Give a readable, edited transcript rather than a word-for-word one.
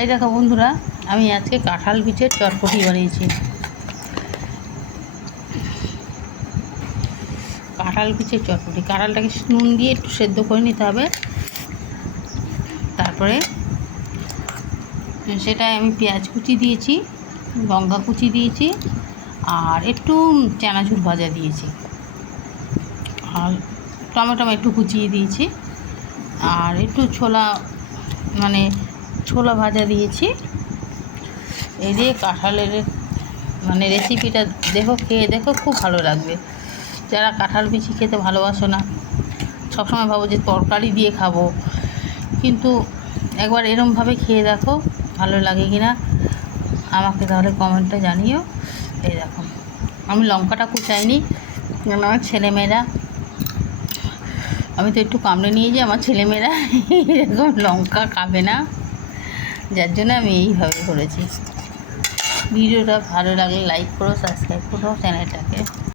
এই দেখো বন্ধুরা, আমি আজকে কাঁঠাল বীজের চটপটি বানিয়েছি। কাঁঠাল বীজের চটপটি, কাঁঠালটাকে নুন দিয়ে একটু সেদ্ধ করে নিতে হবে। তারপরে সেটায় আমি পেঁয়াজ কুচি দিয়েছি, লঙ্কা কুচি দিয়েছি, আর একটু চানাচুর ভাজা দিয়েছি, আর টমেটো একটু কুচিয়ে দিয়েছি, আর একটু ছোলা ভাজা দিয়েছি। এই যে কাঁঠালের রেসিপিটা খেয়ে দেখো, খুব ভালো লাগবে। যারা কাঁঠাল বিচি খেতে ভালোবাসো না, সবসময় ভাবো যে তরকারি দিয়ে খাবো, কিন্তু একবার এরমভাবে খেয়ে দেখো, ভালো লাগে কি না আমাকে তাহলে কমেন্টে জানিও। এই দেখো, আমি লঙ্কাটা কুচাইনি, কারণ আমার ছেলেমেয়েরা, আমি তো একটু কামড়ে নিয়ে যাই, আমার ছেলেমেয়েরা এরকম লঙ্কা খাবে না, যার জন্য আমি এইভাবে করেছি। ভিডিওটা ভালো লাগলে লাইক করো, সাবস্ক্রাইব করো চ্যানেলটাকে।